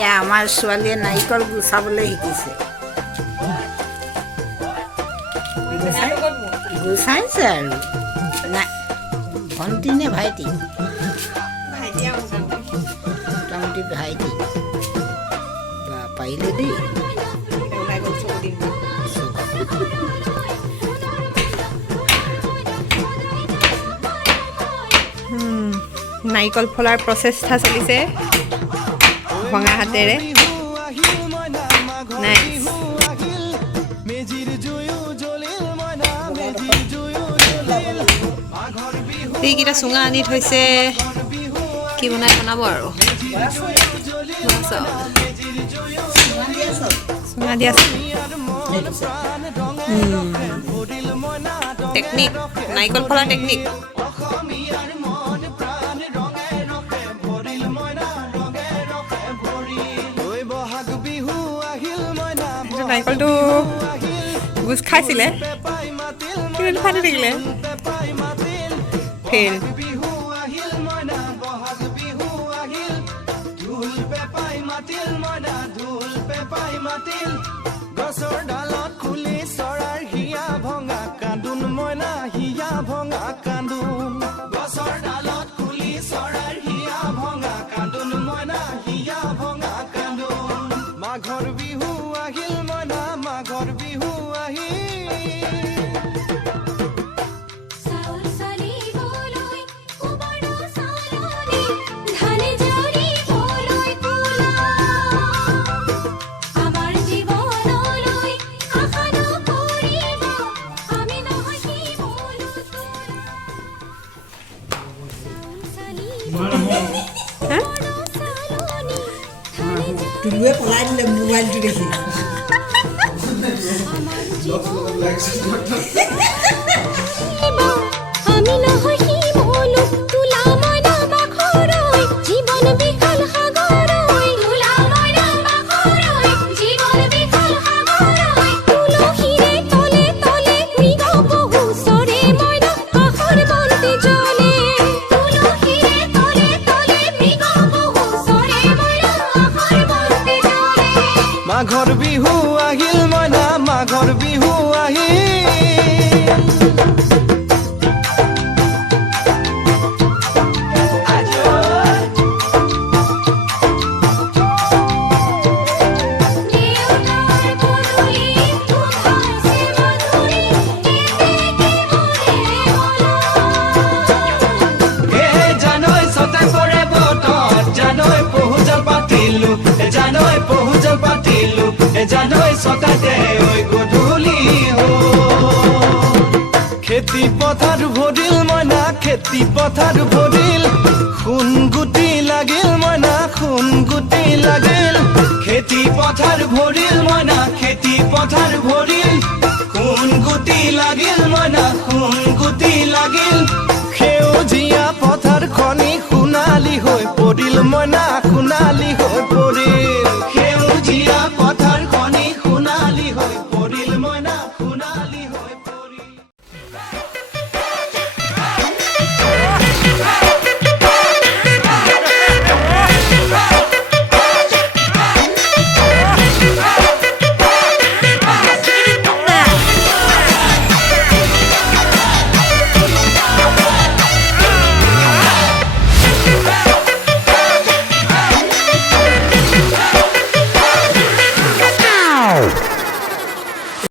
এয়া আমাৰ ছোৱালীয়ে নাৰিকল গুচাবলৈ শিকিছে। গুচাইছে আৰু নাই ভণ্টি নে ভাইটি? মোটামুটি ভাইটি। বা পাৰিলে দেই। নাৰিকল ফলাৰ প্ৰচেষ্টা চলিছে ভঙা হাতেৰে। নাইচ। এইকেইটা চুঙা আনি থৈছে, কি বনাব আৰু চুঙা দিয়া টেকনিক, নাৰিকল ফলা টেকনিক। নাৰিকলটো গোজ খাইছিলে কিন্তু ফাটি থাকিলে। ফেল। গছৰ ডালত খুলি চৰাৰ হিয়া ভঙা কান্দোন মইনা হিয়া ভঙা কান্দোন। গছৰ ডালত খুলি চৰাৰ হিয়া ভঙা কান্দোন মইনা হিয়া ভঙা কান্দোন। মাঘৰ বিহু আহিল মইনা মাঘৰ বিহু আহিল। টুলুৱে পলাই দিলে মোবাইলটো দেখি। মাঘৰ বিহু আহিল মইনা মাঘৰ বিহু জানৈ ছটাতে ঐ গধূলি খেতি পথাৰ ভৰিল মইনা খেতি পথাৰ ভৰিল। সোণ গুটি লাগিল মইনা সোণ গুটি লাগিল। খেতি পথাৰ ভৰিল মইনা খেতি পথাৰ ভৰিল। সোণ গুটি লাগিল মইনা সোণ গুটি লাগিল। সেউজীয়া পথাৰ